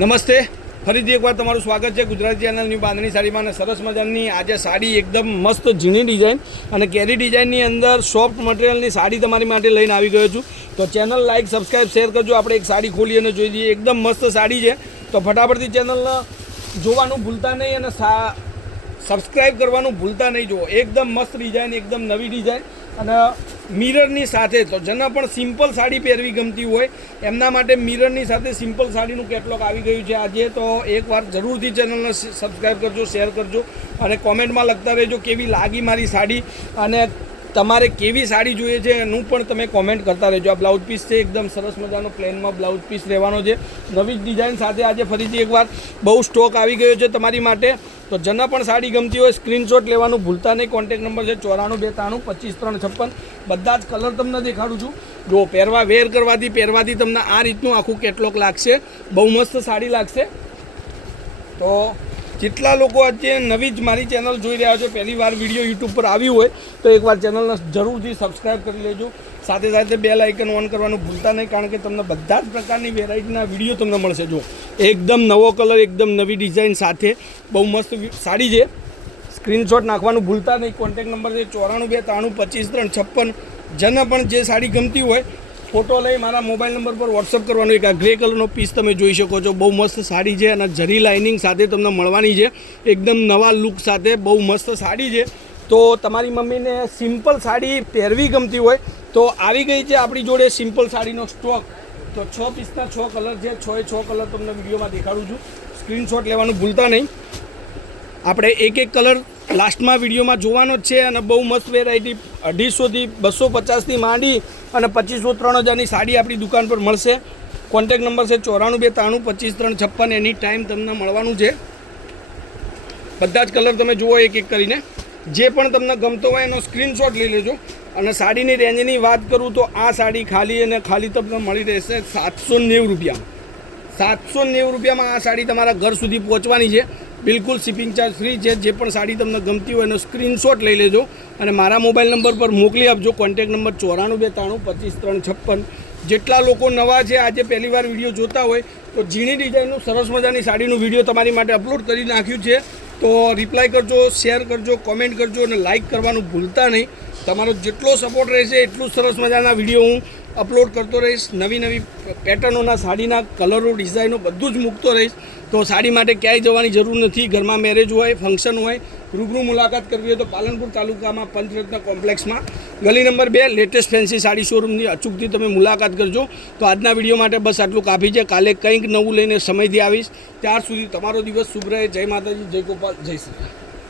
નમસ્તે, ફરીથી એકવાર તમારું સ્વાગત છે ગુજરાતી ચેનલ ન્યૂ બાંધણી સાડીમાં. અને સરસ મજાની આજે સાડી એકદમ મસ્ત ઝીણી ડિઝાઇન અને કેરી ડિઝાઇનની અંદર સોફ્ટ મટીરિયલની સાડી તમારી માટે લઈને આવી ગયો છું. તો ચેનલ લાઇક, સબસ્ક્રાઈબ, શેર કરજો. આપણે એક સાડી ખોલી અને જોઈ દઈએ. એકદમ મસ્ત સાડી છે, તો ફટાફટથી ચેનલને જોવાનું ભૂલતા નહીં અને સબસ્ક્રાઈબ કરવાનું ભૂલતા નહીં. જુઓ, એકદમ મસ્ત ડિઝાઇન, એકદમ નવી ડિઝાઇન અને મિરરની સાથે. તો જેને પણ સિમ્પલ સાડી પહેરવી ગમતી હોય એમના માટે મિરરની સાથે સિમ્પલ સાડીનું કેટલોગ આવી ગયું છે આજે. તો એકવાર જરૂરથી ચેનલને સબસ્ક્રાઈબ કરજો, શેર કરજો અને કોમેન્ટમાં લખતા રહેજો કેવી લાગી મારી સાડી અને તમારે કેવી સાડી જોઈએ છે એનું પણ તમે કોમેન્ટ કરતા રહેજો. આ બ્લાઉઝ પીસ છે, એકદમ સરસ મજાનો પ્લેનમાં બ્લાઉઝ પીસ રહેવાનો છે. નવી જ ડિઝાઇન સાથે આજે ફરીથી એકવાર બહુ સ્ટોક આવી ગયો છે તમારી માટે. તો જેને પણ સાડી ગમતી હોય સ્ક્રીનશોટ લેવાનું ભૂલતા નહીં. કોન્ટેક્ટ નંબર છે 94 293 25 356. બધા જ કલર તમને દેખાડું છું. જો વેર કરવાથી તમને આ રીતનું આખું કેટલોગ લાગશે. બહુ મસ્ત સાડી લાગશે. તો જેટલા લોકો અત્યારે નવી જ મારી ચેનલ જોઈ રહ્યા છો, પહેલી વાર વિડીયો યુટ્યુબ પર આવ્યું હોય તો એકવાર ચેનલને જરૂરથી સબસ્ક્રાઈબ કરી લેજો. સાથે સાથે બેલ આઇકન ઓન કરવાનું ભૂલતા નહીં, કારણ કે તમને બધા જ પ્રકારની વેરાયટીના વિડીયો તમને મળશે. જો એકદમ નવો કલર, એકદમ નવી ડિઝાઇન સાથે બહુ મસ્ત સાડી છે. સ્ક્રીનશોટ નાખવાનું ભૂલતા નહીં. કોન્ટેક્ટ નંબર છે 94 293 25 356. જેને પણ જે સાડી ગમતી હોય ફોટો લઈ મારા મોબાઈલ નંબર પર વોટ્સઅપ કરવાનો. એક આ ગ્રે કલરનો પીસ તમે જોઈ શકો છો. બહુ મસ્ત સાડી છે અને જરી લાઇનિંગ સાથે તમને મળવાની છે. એકદમ નવા લુક સાથે બહુ મસ્ત સાડી છે. તો તમારી મમ્મીને સિમ્પલ સાડી પહેરવી ગમતી હોય તો આવી ગઈ છે આપણી જોડે સિમ્પલ સાડીનો સ્ટોક. તો 6 પીસના 6 કલર છે. 6 કલર તમને વિડીયોમાં દેખાડું છું. સ્ક્રીનશોટ લેવાનું ભૂલતા નહીં. આપણે એક કલર લાસ્ટમાં વિડીયોમાં જોવાનો જ છે. અને બહુ મસ્ત વેરાયટી 250થી 250થી માંડી અને 2500 3000ની સાડી આપણી દુકાન પર મળશે. કોન્ટેક્ટ નંબર છે 94 293 25 356. એની ટાઈમ તમને મળવાનું છે. બધા જ કલર તમે જુઓ એક કરીને. જે પણ તમને ગમતો હોય એનો સ્ક્રીનશોટ લઈ લેજો. અને સાડીની રેન્જની વાત કરું તો આ સાડી ખાલી તમને મળી રહેશે 790 રૂપિયામાં. 790 રૂપિયામાં આ સાડી તમારા ઘર સુધી પહોંચવાની છે. બિલકુલ શિપિંગ ચાર્જ ફ્રી છે. જે પણ સાડી તમને ગમતી હોય એનો સ્ક્રીનશોટ લઈ લેજો અને મારા મોબાઈલ નંબર પર મોકલી આપજો. Contact number 94 293 25 356. જેટલા લોકો નવા છે આજે પહેલી વાર વિડીયો જોતા હોય તો ઝીણી ડિઝાઇનનું સરસ મજાની સાડીનું વિડીયો તમારી માટે અપલોડ કરી નાખ્યું છે. તો રિપ્લાય કરજો, શેર કરજો, કોમેન્ટ કરજો અને લાઇક કરવાનું ભૂલતા નહીં. તમારો જેટલો સપોર્ટ રહેશે એટલું સરસ મજાના વિડીયો હું અપલોડ કરતો રહીશ. નવી પેટર્નોના સાડીના કલરો, ડિઝાઇનો બધું જ મૂકતો રહીશ. તો સાડી માટે ક્યાંય જવાની જરૂર નથી. ઘરમાં મેરેજ હોય, ફંક્શન હોય, રૂબરૂ મુલાકાત કરવી હોય તો પાલનપુર તાલુકામાં પંચરત્ન કોમ્પ્લેક્સમાં ગલી નંબર 2 લેટેસ્ટ ફેન્સી સાડી શોરૂમની અચૂકથી તમે મુલાકાત કરજો. તો આજના વિડીયો માટે બસ આટલું કાફી છે. કાલે કંઈક નવું લઈને સમયથી આવીશ. ત્યાર સુધી તમારો દિવસ શુભ રહે. જય માતાજી, જય ગોપાલ, જય શ્રી રામ.